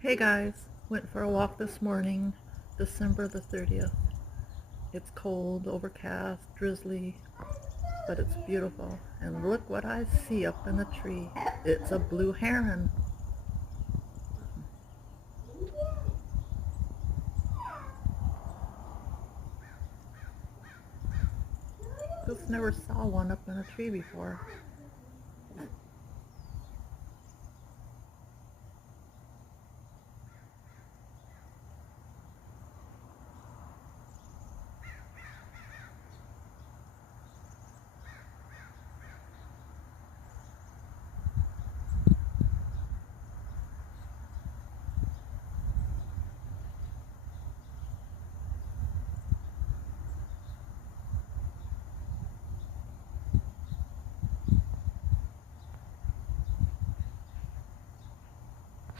Hey guys, went for a walk this morning, December the 30th. It's cold, overcast, drizzly, but it's beautiful. And look what I see up in the tree. It's a blue heron. Just never saw one up in a tree before.